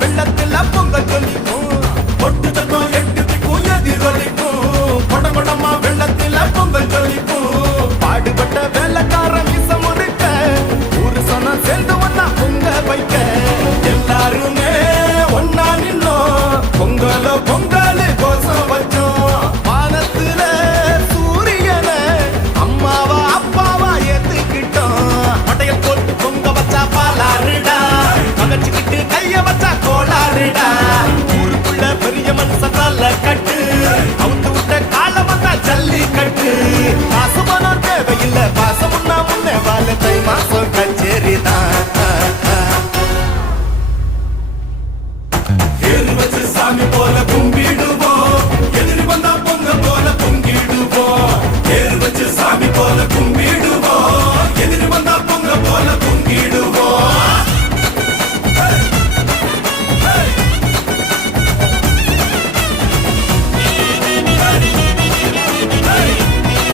வெள்ளத்துல பொங்கல் சொல்லிக்கும் பொட்டு தத்துவம் எட்டுக்கும் எதிரொலிக்கும் கொடமா வெள்ளத்துல பொங்கல் சொல்லிக்கும் பாடுபட்ட வேலைக்காரன் மிச முறுக்க ஒரு சனம் சேர்ந்து ஒன்னா பொங்க வைக்க எல்லாருமே ஒன்னா நின்னோம் பொங்கல பொங்கல்